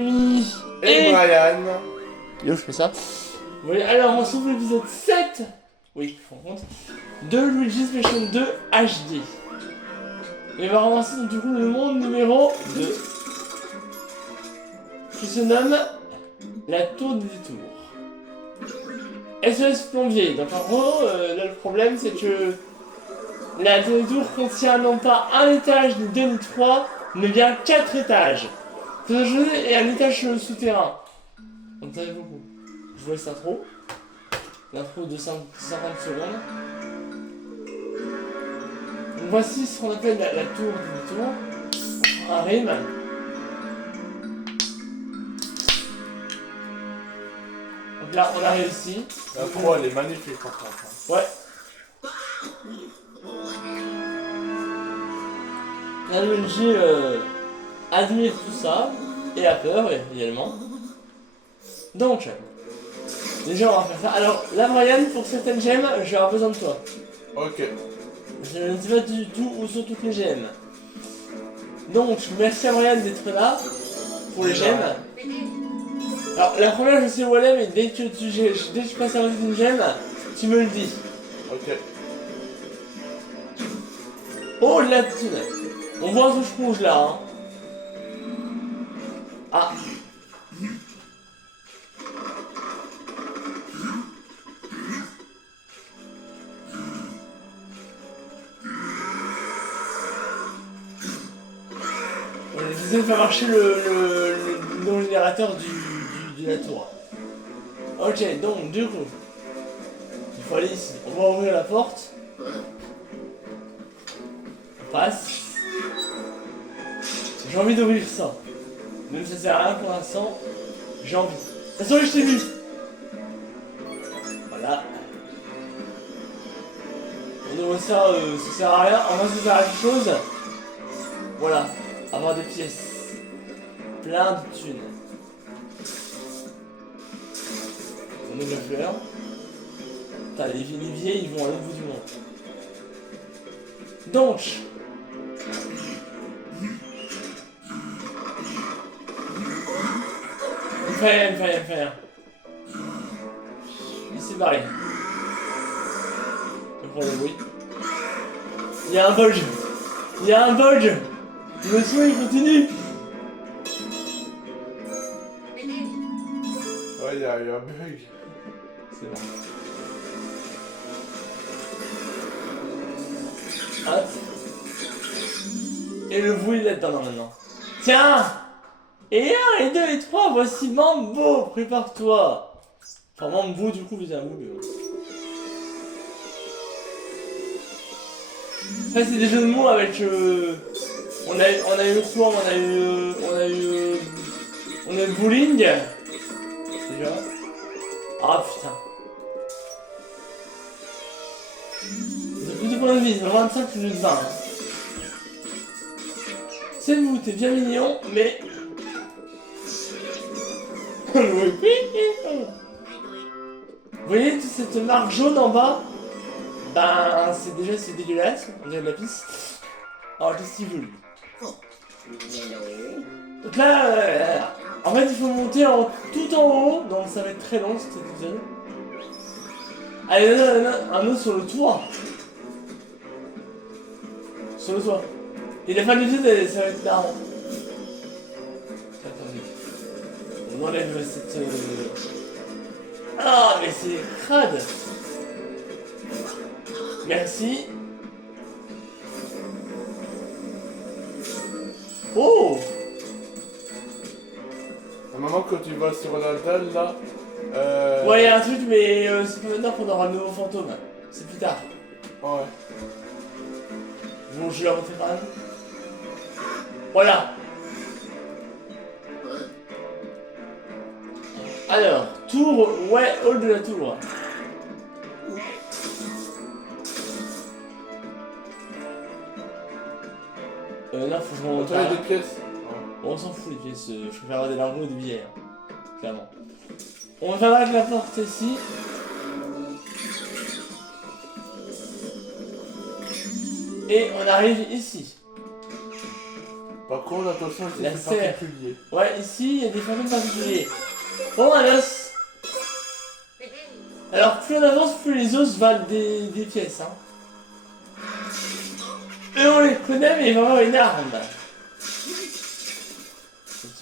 Et Brian. Yo, je fais ça. Oui, alors on se retrouve l'épisode 7. Oui, je me rends compte. De Luigi's Mansion 2 HD. Et on va ramasser donc du coup le monde numéro 2. Qui se nomme la tour des détours. SOS plombier. Donc en gros, là le problème c'est que la tour des tours contient non pas un étage, ni deux, ni trois, mais bien 4 étages. Et un étage souterrain. Donc ça fait beaucoup. Je vois cette intro. L'intro de 50 secondes. Donc voici ce qu'on appelle la tour du détour. Un rime. Donc là on a réussi. L'intro elle est magnifique par contre. Ouais. La Luigi admire tout ça. Et a peur également. Donc, déjà on va faire ça. Alors là Brian, pour certaines gemmes, je vais avoir besoin de toi. Ok. Je ne sais pas du tout où sont toutes les gemmes. Donc merci à Brian d'être là pour les gemmes. Alors la première je sais où elle est, mais dès que tu passes à côté d'une gemme, tu me le dis. Ok. Oh la thune. On voit un touche rouge là hein. Ah. J'essaie de faire marcher le générateur de la tour. Ok, donc du coup, il faut aller ici. On va ouvrir la porte. On passe. J'ai envie d'ouvrir ça. Même si ça sert à rien pour l'instant, j'ai envie. De toute façon, je t'ai vu. Voilà. On ouvre ça, ça sert à rien. En moins, ça sert à quelque chose. Voilà. Avoir des pièces. Plein de thunes. On ouvre la fleur. Putain, les vieilles, ils vont à l'autre bout du monde. Donc. Il fait rien. Il s'est barré. Je prends le bruit. Il y a un bulge. Le son il continue. Ouais, il y a eu un bug. C'est bon. Hop. Et le bruit il est dedans maintenant. Tiens. Et 1, et 2, et 3, voici Mambo, prépare-toi. Enfin Mambo du coup, vous avez un mot. Enfin c'est des jeux de mots avec... On a eu quoi? On a eu bowling. Déjà. Ah putain. Ils ont plus de points de vie, ils ont 25 plus de 20. Hein. C'est vous, t'es bien mignon, mais... Vous voyez toute cette marque jaune en bas? Ben c'est dégueulasse, on dirait de la pisse. Alors qu'est-ce qu'il veut lui? Donc là, en fait il faut monter tout en haut, donc ça va être très long cet épisode. Allez, un autre sur le toit. Sur le toit. Et la fin de l'épisode, ça va être marrant. On enlève cette... Ah, mais c'est crade. Merci. Oh. À un moment quand tu vas sur la dalle là... Ouais, il y a un truc, mais c'est pas maintenant qu'on aura le nouveau fantôme. C'est plus tard. Ouais. Bon, je vais la montrer quand même. Voilà. Alors, tour, ouais, hall de la tour. Là, faut que je m'en Toi, il y a des pièces. Bon, on s'en fout les pièces, je préfère avoir des lingots et des billets, hein, clairement. On va avec la porte ici. Et on arrive ici. Par contre, attention, La c'est serre. particulier. Ouais, ici, il y a des fantômes particuliers. Bon, un os. Alors, plus on avance, plus les os valent des pièces. Hein. Eux, on les connaît, mais il va y avoir une arme.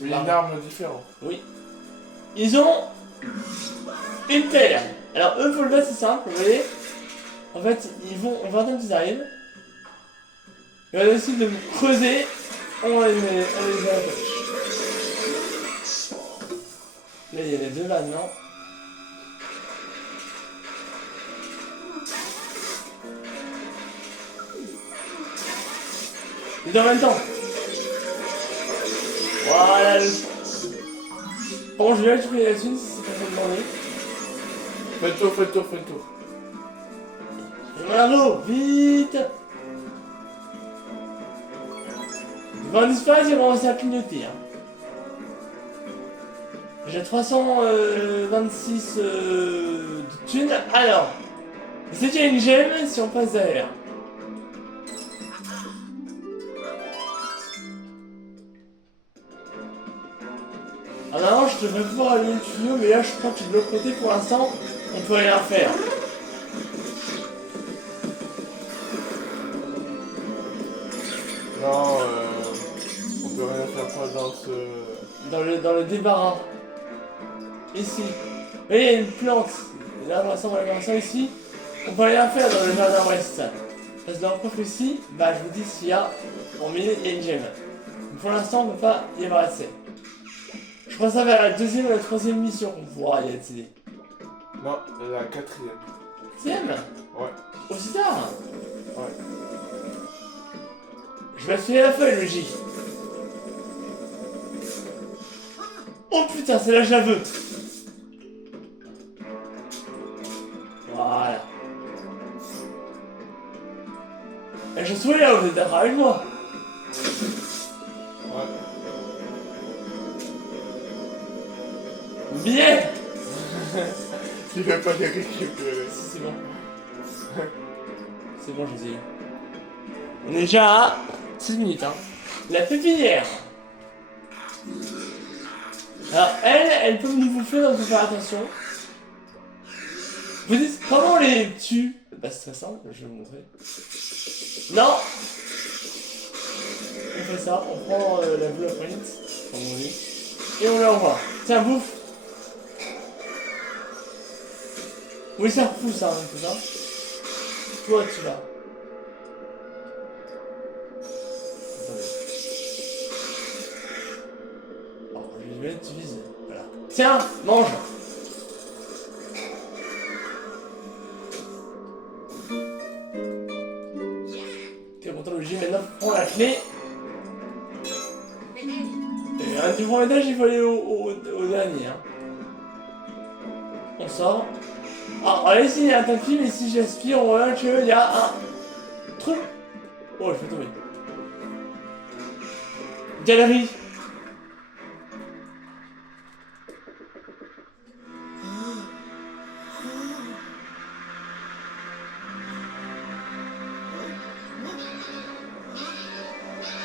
Mais une arme différente. Oui. Ils ont une pelle. Alors, eux, pour le battre, c'est simple, vous voyez. En fait, ils vont, on va attendre qu'ils arrivent. Ils vont essayer de me creuser. On les met à la poche. Là, il y a les deux là, non? Et dans le même temps. Voilà le... Bon, je vais récupérer la thune si c'est pas fait demander. Fais le tour, fais le tour, fais le tour. Bravo, vite! Ils vont disparaître, ils vont commencer à clignoter. Hein. J'ai 326 de thunes. Alors, c'est qu'il y a une gemme si on passe derrière. Ah non, je devrais pouvoir allumer le tuyau, mais là je crois que de l'autre côté pour l'instant, on peut rien faire. Non, on peut rien faire quoi dans ce... Dans le débarras. Ici. Vous voyez, il y a une plante. Et là, pour l'instant, on va voir ça ici. On peut rien faire dans le jardin ouest. Parce que dans le coffre ici, bah je vous dis s'il y a, en milieu, il y a une gemme. Mais pour l'instant, on ne peut pas y avoir accès. Je crois que ça vers la deuxième ou la troisième mission qu'on pourra y accéder. Non, la quatrième. Quatrième? Ouais. Aussi tard? Ouais. Je vais filer la feuille, le J. Oh putain, c'est là que je la veux. Voilà. Et je suis là, vous êtes d'accord avec moi? Ouais. Bien. Tu veux pas les récupérer. Si, c'est bon. C'est bon, je les ai eu. On est déjà à 6 minutes, hein. La pépinière. Alors, elle peut nous bouffer, donc faut faire attention. Vous dites, comment on les tue? Bah, c'est très simple, je vais vous montrer. Non. On fait ça, on prend la blueprint, comme on dit, et on l'envoie. Tiens, bouffe. Oui, ça repousse, hein, tout ça. Toi, tu vas. Alors, je vais l'utiliser. Voilà. Tiens, mange. T'es content, le J, maintenant, prends la clé. Et du premier étage, il faut aller au dernier. Hein. On sort. Alors là, ici, il y a un tapis, mais si j'aspire, on voit qu'il y a un truc. Oh, je vais tomber. Galerie.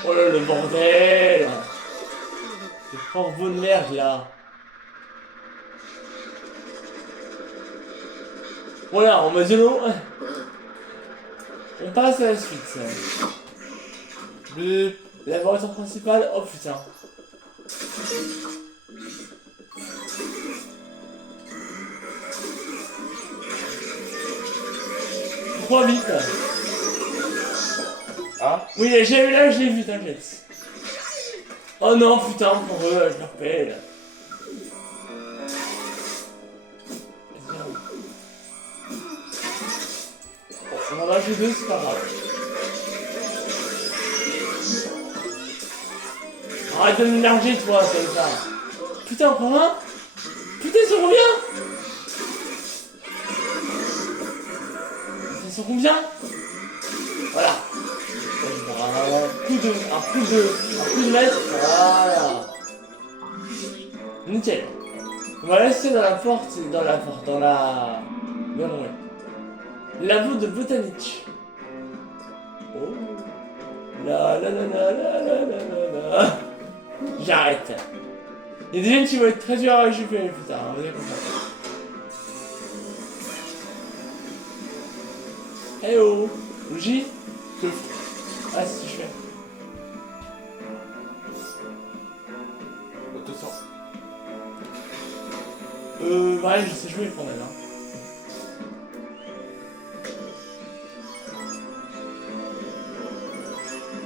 Oh là, le bordel. C'est corbeau de merde, là. Voilà, en mode yolo. On passe à la suite. Bip. Laboratoire principal, oh putain. Pourquoi vite? Ah. Oui, là, je l'ai vu, t'inquiète. Oh non, putain, pour eux, je me rappelle. On en a fait deux, c'est pas grave. Arrête de m'énerger, toi, comme ça. Putain, encore un? Putain, ils sont combien? Ils sont combien? Voilà. Un coup de maître. Voilà. Nickel. On va laisser dans la porte, dans la... Bien ouais. Labo de botanique. Oh. La la la la la la la la la. J'arrête. Il y a des gens qui vont être très durs à récupérer plus tard, on va dire comme ça. Eh oh, Luigi. Ah si je fais. Attention. Ouais, je sais jouer quand même. Hein.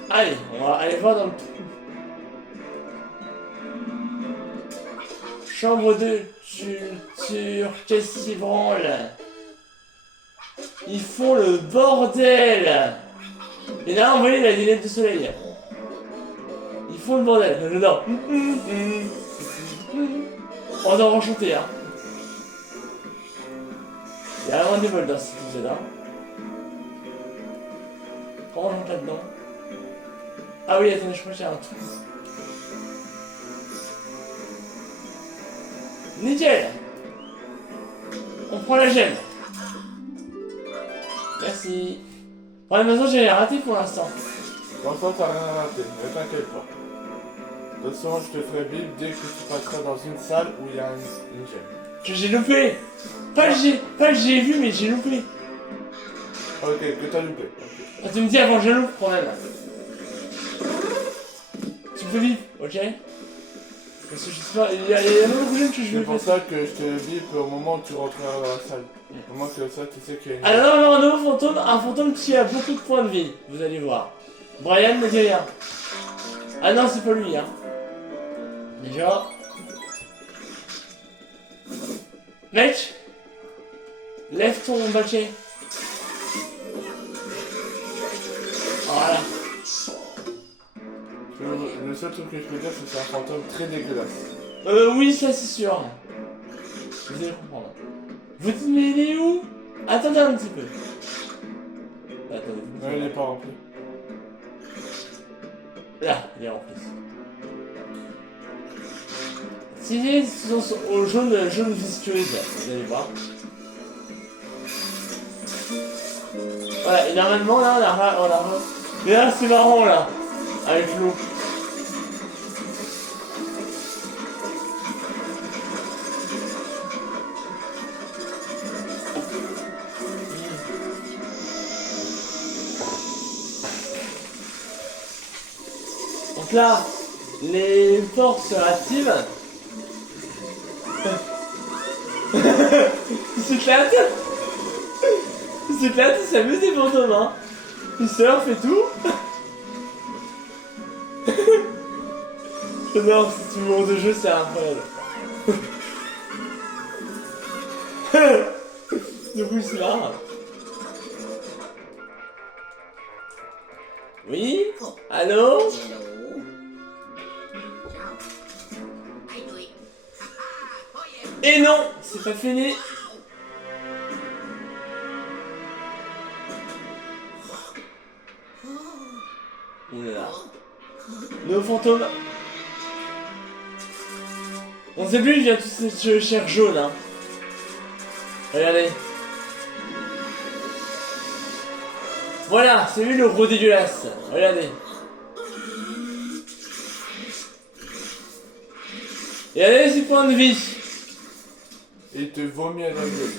Allez, on va aller voir dans le trou. Chambre de culture, qu'est-ce qu'ils branle? Ils font le bordel. Et là, vous voyez la lunette de soleil. Ils font le bordel. Non. On doit enchanter, hein. Il y a vraiment des vols dans cet épisode, hein. Comment on rentre là-dedans? Ah oui, attendez, je crois qu'il y a un truc. Nickel. On prend la gemme. Merci. Ouais, maintenant j'ai raté pour l'instant. Pour l'instant, t'as rien à rater, ne t'inquiète pas. De toute façon, je te ferai bip dès que tu passeras dans une salle où il y a une gemme. Que j'ai loupé. Pas que j'ai vu, mais j'ai loupé. Ok, que t'as loupé. Okay. Ah, tu me dis avant que je loupe quand même. Tu me fais vite, ok? Parce que je sais pas, il y a beaucoup de gens que je C'est vais pour ça que je te bip au moment où tu rentreras dans la salle. Au moment que ça, tu sais qu'il y a une alors non, un nouveau fantôme, un fantôme qui a beaucoup de points de vie, vous allez voir. Brian ne dit rien. Ah non, c'est pas lui, hein. Déjà. Mec, lève ton baquet. Voilà. Le seul truc que je peux dire, c'est que c'est un fantôme très dégueulasse. Oui, ça c'est sûr. Vous allez comprendre. Vous dites, mais il est où? Attendez un petit peu. Attendez. Non, il est pas rempli. Là, il est rempli. Si les sont au jaune visqueuse, vous allez voir. Voilà, et normalement là, on a. Mais là, c'est marrant là, avec l'eau. Donc là, les portes se réactivent. Il s'éclate. Il s'éclate, il s'amuse des fantômes, hein. Il surfe et tout. J'adore ce humour de jeu, c'est incroyable. Du coup, il se marre. Oui? Allô? Et non, c'est pas fini. On est là. Nos fantômes. On sait plus, il y a toute cette chair jaune, hein. Regardez. Voilà, c'est lui le gros dégueulasse. Regardez. Et regardez ses points de vie. Et il te vomit à la gueule.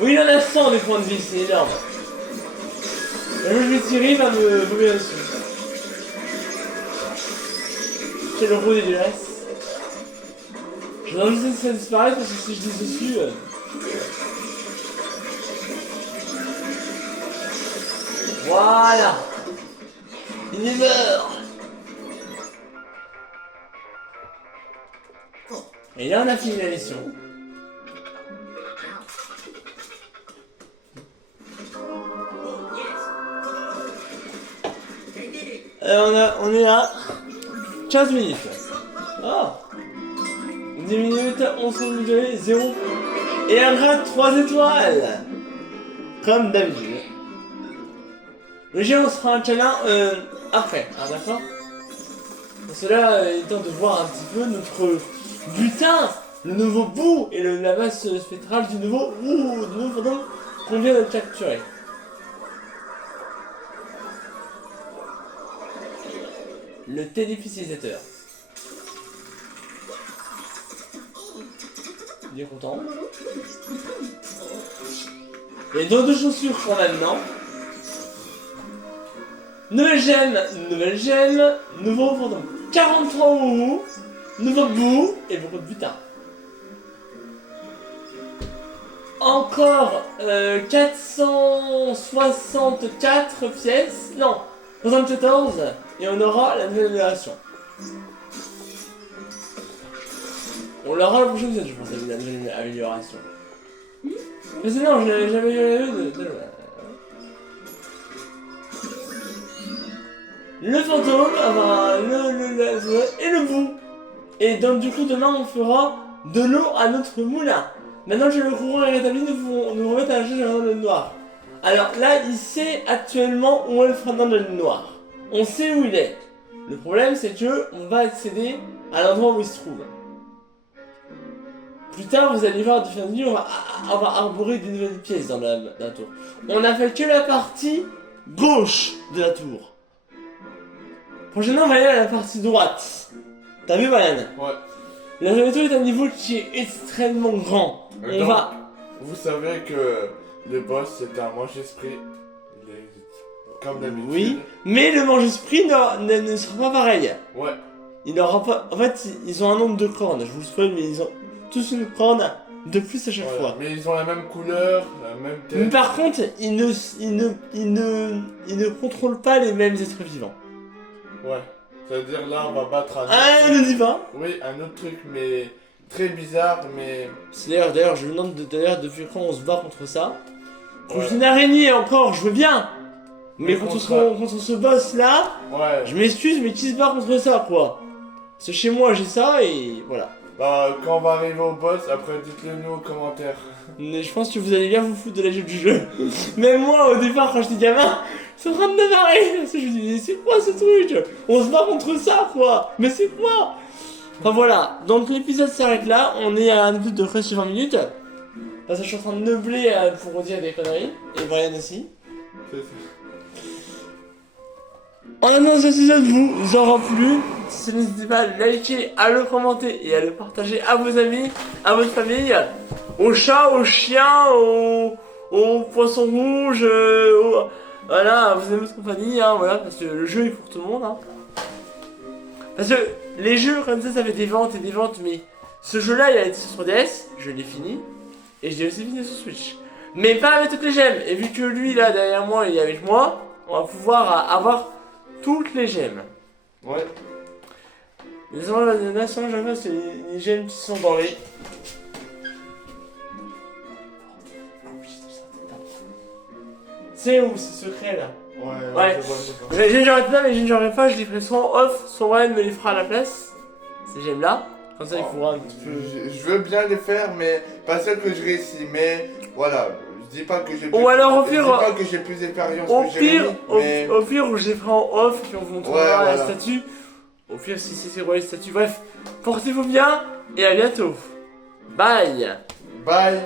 Oui, il en a 100 des points de vie, c'est énorme. Et moi je vais tirer, il va me vomir dessus. C'est le gros dégueulasse. Je vais juste que ça disparaisse parce que si je dis dessus... Voilà. Il est mort. Et là on a fini la mission. On est à 15 minutes. Oh 10 minutes, 11 minutes, 0. Et un grade 3 étoiles. Comme d'habitude. Le jeu, on se fera un challenge après, hein, d'accord? Parce que là, il est temps de voir un petit peu notre butin, le nouveau bout et la masse spectrale du nouveau fantôme qu'on vient de capturer. le téléphysicisateur. Il est content. Et donc deux chaussures pour maintenant. Nouvelle gemme, nouveau fantôme. 43 ouhou, nouveau bout et beaucoup de butin. Encore 464 pièces, non, 74, et on aura la nouvelle amélioration. On l'aura la prochaine fois, je pense, la nouvelle amélioration. Mais sinon, j'ai amélioré de le fantôme, enfin, et le bout. Et donc du coup demain on fera de l'eau à notre moulin. Maintenant que le courant est rétabli, nous pouvons nous remettre à la charge dans le noir. Alors là, il sait actuellement où est le frein dans le noir. On sait où il est. Le problème c'est que on va accéder à l'endroit où il se trouve. Plus tard, vous allez voir différentes lignes, on va arborer des nouvelles pièces dans la tour. On a fait que la partie gauche de la tour. Prochainement, on va aller à la partie droite. T'as vu, Brian? Ouais. La tour est un niveau qui est extrêmement grand. On va... Vous savez que le boss c'est un mange-esprit. Il est comme d'habitude. Oui, mais le mange-esprit ne sera pas pareil. Ouais. Il n'aura pas... En fait, ils ont un nombre de cornes, je vous le spoil, mais ils ont tous une corne de plus à chaque fois. Mais ils ont la même couleur, la même tête. Mais par contre, ils ne contrôlent pas les mêmes êtres vivants. Ouais. C'est-à-dire là, on va battre un autre Ah, ne dis pas. Oui, un autre truc, mais très bizarre, mais... D'ailleurs, je me demande depuis quand on se bat contre ça. Contre Ouais. une araignée encore, je veux bien. Mais contre contre ce boss là, Ouais. je m'excuse, mais qui se bat contre ça, quoi? Parce que chez moi, j'ai ça et voilà. Bah, quand on va arriver au boss, après, dites-le nous aux commentaires. Mais je pense que vous allez bien vous foutre de la gueule du jeu. Même moi, au départ, quand j'étais gamin, c'est en train de me marrer. Parce que je me disais, c'est quoi ce truc? On se bat contre ça, quoi? Mais c'est quoi? Enfin voilà, donc l'épisode s'arrête là. On est à un but de presque 20 minutes. Parce que je suis en train de meubler pour redire des conneries. Et Brian aussi. C'est ça. En attendant, ce épisode vous aura plu. N'hésitez pas à le liker, à le commenter et à le partager à vos amis, à votre famille, aux chats, aux chiens, aux poissons rouges, voilà, à vos amis de compagnie, hein, voilà, parce que le jeu est pour tout le monde. Hein. Parce que les jeux comme ça fait des ventes et des ventes, mais ce jeu-là, il a été sur 3DS, je l'ai fini, et je l'ai aussi fini sur Switch. Mais pas avec toutes les gemmes, et vu que lui, là, derrière moi, il est avec moi, on va pouvoir avoir toutes les gemmes. Ouais. Les nations, j'aime c'est les gemmes qui sont dans les... C'est où, c'est secret, là? Ouais. Je vois. Les gens là, mais je pas, je les ferai soit en off, soit Ryan me les fera à la place. Ces gemmes là. Comme ça, il faudra un petit peu. Je veux bien les faire, mais pas celle que je réussis. Mais voilà, je dis pas que j'ai plus. Ou alors au je pire, dis pas que j'ai plus d'expérience au que pire, Jérémy, mais... au pire, je les ferai en off, puis on vous montrera Ouais, la voilà. statue. Au pire, si c'est quoi les statues. Bref, portez-vous bien et à bientôt. Bye. Bye.